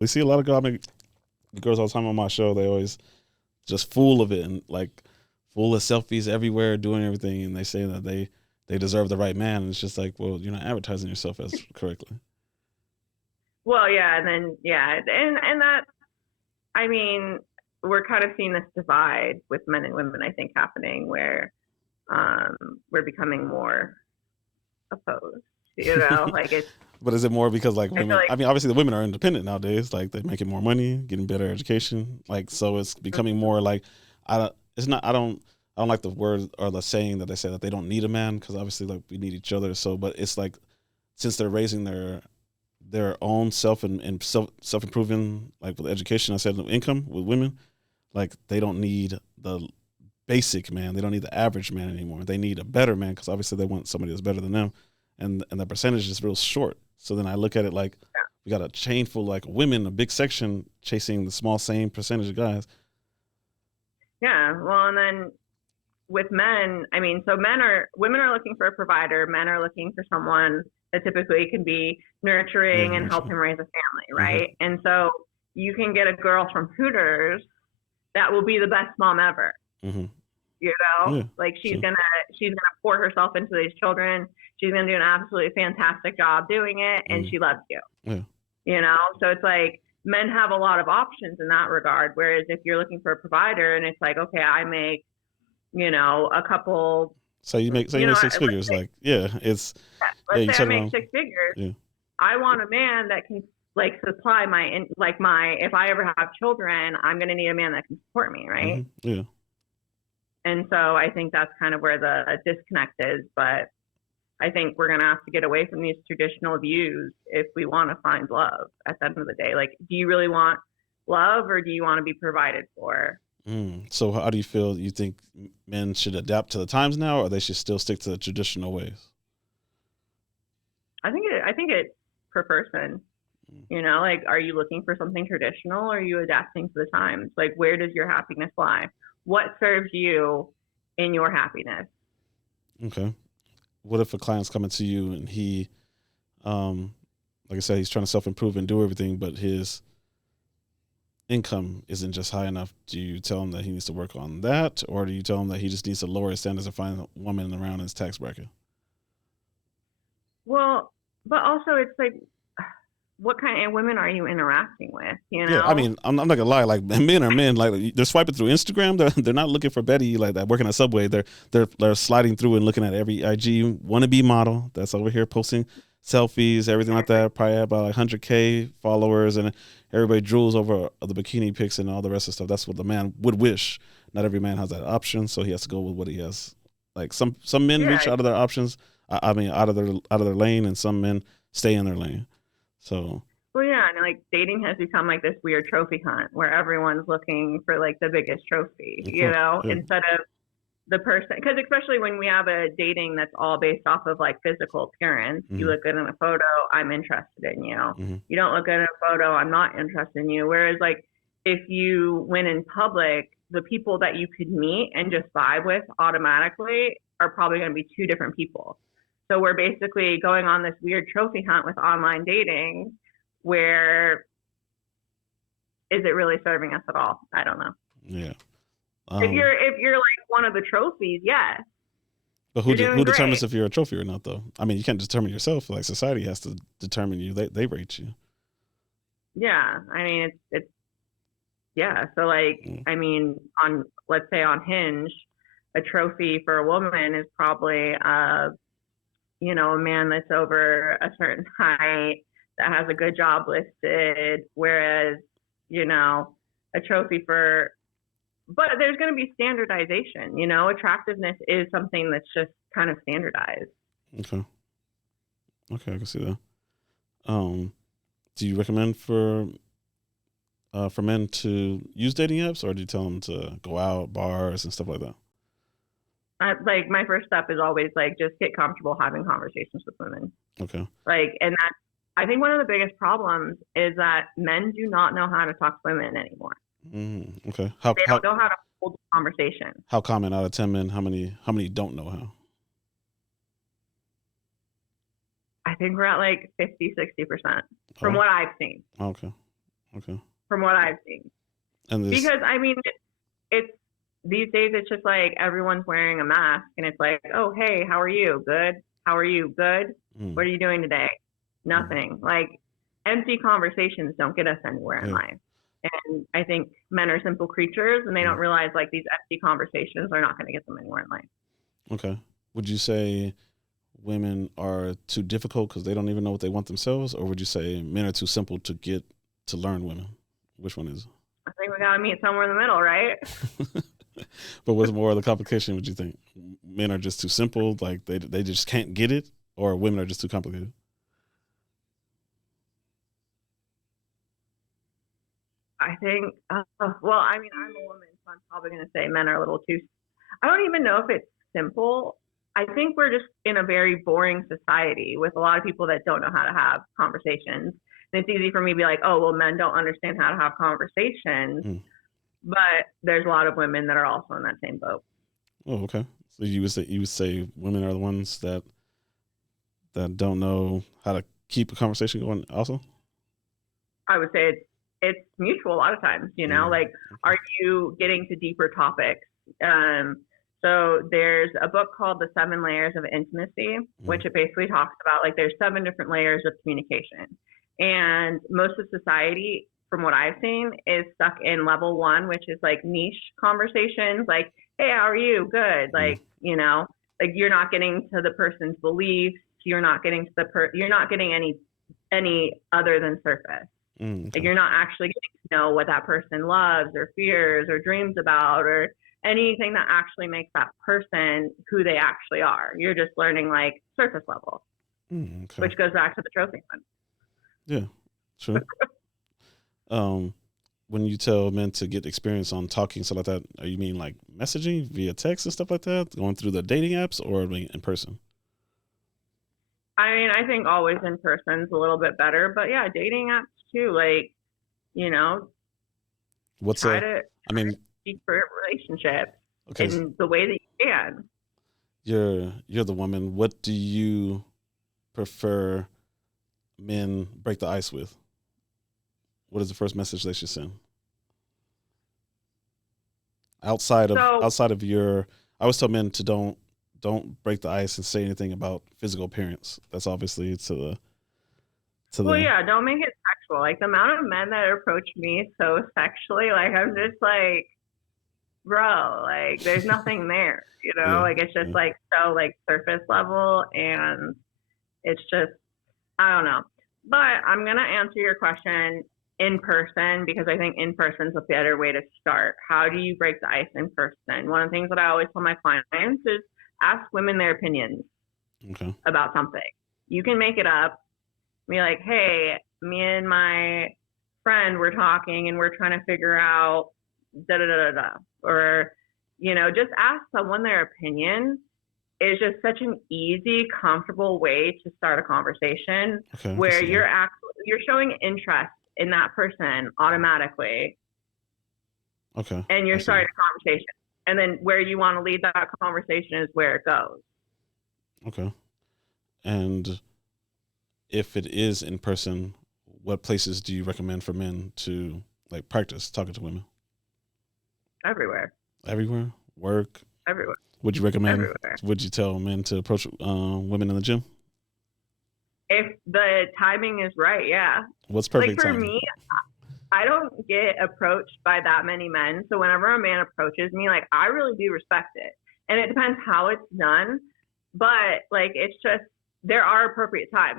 We see a lot of girls. I mean, girls all the time on my show. They always just full of it and like full of selfies everywhere, doing everything, and they say that they deserve the right man. And it's just like, well, you're not advertising yourself as correctly. Well, yeah, and then yeah, and that I mean, we're kind of seeing this divide with men and women. I think happening where we're becoming more opposed. Like it's. But is it more because like I feel women? like I mean, obviously the women are independent nowadays. Like they're making more money, getting better education. Like so, it's becoming more like I don't. It's not. I don't like the word or the saying that they say that they don't need a man because obviously like we need each other. So, but it's like since they're raising their own self and self improving like with education, I said income with women, like they don't need the basic man. They don't need the average man anymore. They need a better man because obviously they want somebody that's better than them, and the percentage is real short. So then I look at it like we got a chain full like women, a big section chasing the small same percentage of guys. yeah. Well, and then with men, I mean, so women are looking for a provider. Men are looking for someone that typically can be Yeah, nurturing and help nurture. him raise a family, Mm-hmm. right? And so you can get a girl from Hooters that will be the best mom ever. Mm-hmm. You Yeah. like So she's gonna pour herself into these children. She's gonna do an absolutely fantastic job doing it, and mm, she loves you. yeah. So it's like men have a lot of options in that regard. Whereas if you're looking for a provider, and it's like, okay, I make a couple, So you make six let's figures. say Like yeah, it's yeah. You I turn make around. six figures. Yeah. I want a man that can like supply my if I ever have children, I'm gonna need a man that can support me, Mm-hmm. right? Yeah. And so I think that's kind of where the disconnect is. But I think we're gonna have to get away from these traditional views if we want to find love at the end of the day. Like, do you really want love or do you want to be provided for? So how do you feel? You think men should adapt to the times now, or they should still stick to the traditional ways? I think it's per person. Like, are you looking for something traditional or are you adapting to the times? Like, where does your happiness lie? What serves you in your happiness? Okay. What if a client's coming to you and um, like I said, he's trying to self improve and do everything, but his income isn't just high enough? Do you tell him that he needs to work on that, or do you tell him that he just needs to lower his standards and find a woman around his tax bracket? Well, but also it's like, what kind of women are you interacting with? Yeah, I mean, I'm not gonna lie. Like men are men. Like they're swiping through Instagram. They're not looking for Betty like that working at Subway. They're sliding through and looking at every IG wannabe model that's over here posting selfies, everything like that. Probably have about like 100K followers, and everybody drools over the bikini pics and all the rest of stuff. That's what the man would wish. Not every man has that option, so he has to go with what he has. Like some men reach Yeah. out of their options. I mean, out of their lane, and some men stay in their lane. So Well, yeah, and like dating has become like this weird trophy hunt where everyone's looking for like the biggest trophy, of course, yeah. instead of the person. Because especially when we have a dating that's all based off of like physical appearance, you Mm-hmm. look good in a photo, I'm interested in you. Mm-hmm. You don't look good in a photo, I'm not interested in you. Whereas like if you went in public, the people that you could meet and just vibe with automatically are probably going to be two different people. So we're basically going on this weird trophy hunt with online dating where is it really serving us at all? I don't know. Yeah. If Um, you're like one of the trophies, yes, but you're who doing determines great. if you're a trophy or not, though? I mean, you can't determine yourself. Like society has to determine you. They rate you. Yeah, I mean it's yeah. So like Mm. I mean on let's say on Hinge, a trophy for a woman is probably a man that's over a certain height that has a good job listed, whereas you know a trophy for but there's going to be standardization. Attractiveness is something that's just kind of standardized. Okay. Okay, I can see that. Um, do you recommend for men to use dating apps, or do you tell them to go out bars and stuff like that? Like my first step is always like just get comfortable having conversations with women. Okay. Like, and that's I think one of the biggest problems is that men do not know how to talk to women anymore. Okay. How They how don't know how to hold a conversation. how common out of 10 men? How many don't know how? I think we're at like 50, 60% from Oh, what I've seen. okay. Okay. from what I've seen. And this. Because I mean, it's these days it's just like everyone's wearing a mask, and it's like, oh hey, how are you? Good. How are you? Good. Mm, What are you doing today? mm, Nothing. Like empty conversations don't get us anywhere in yeah. life. And I think men are simple creatures, and they don't Mm, realize like these empty conversations are not going to get them anywhere in life. okay. Would you say women are too difficult because they don't even know what they want themselves, or would you say men are too simple to get to learn women? Which one is I think we got to meet somewhere in the middle, right? it? But what's more of the complication? Would you think men are just too simple, like they just can't get it, or women are just too complicated? I think, well, I mean, I'm a woman, so I'm probably going to say men are a little too. I don't even know if it's simple. I think we're just in a very boring society with a lot of people that don't know how to have conversations. And it's easy for me to be like, oh, well, men don't understand how to have conversations. Mm. But there's a lot of women that are also in that same boat. Oh, okay. So you would say women are the ones that don't know how to keep a conversation going. Also. I would say it's mutual a lot of times, Mm. like, Okay. are you getting to deeper topics? Um, so there's a book called The Seven Layers of Intimacy, Mm. which it basically talks about like there's seven different layers of communication. And most of society, from what I've seen, is stuck in level one, which is like niche conversations, like, hey, how are you? Good. Mm. Like you're not getting to the person's beliefs, you're not getting any other than surface. Mm. Like Okay. you're not actually getting to know what that person loves or fears or dreams about or anything that actually makes that person who they actually are. You're just learning like surface level, Mm. Okay. which goes back to the trophy one. Yeah. Sure. Um, when you tell men to get experience on talking stuff like that, are you mean like messaging via text and stuff like that, going through the dating apps, or in person? I mean, I think always in person's a little bit better, but yeah, dating apps too. Like, you know, What's try a? to I mean, deep for relationships okay, in the way that you can. you're the woman. What do you prefer men break the ice with? What is the first message they should send? So Outside of your, I always tell men to don't break the ice and say anything about physical appearance. That's obviously to well, the yeah, don't make it sexual. Like the amount of men that approach me so sexually, like I'm just like, bro, like there's nothing there, yeah, Like it's just yeah. like so like surface level, and it's just I don't know. But I'm gonna answer your question in person because I think in person is a better way to start. How do you break the ice in person? One of the things that I always tell my clients is ask women their opinions Okay. about something. You can make it up, be like, hey, me and my friend were talking and we're trying to figure out da da da da da. Or, just ask someone their opinion is just such an easy, comfortable way to start a conversation Okay, I can where see that. you're showing interest in that person automatically Okay, and I you're see. starting a conversation. And then where you want to lead that conversation is where it goes. Okay. And if it is in person, what places do you recommend for men to like practice talking to women? Everywhere. Everywhere, work. Everywhere. Would you recommend? Everywhere. Would you tell men to approach women in the gym? If the timing is right, yeah. What's Like perfect for timing? me, I don't get approached by that many men. So whenever a man approaches me, like I really do respect it. And it depends how it's done. But like it's just there are appropriate times.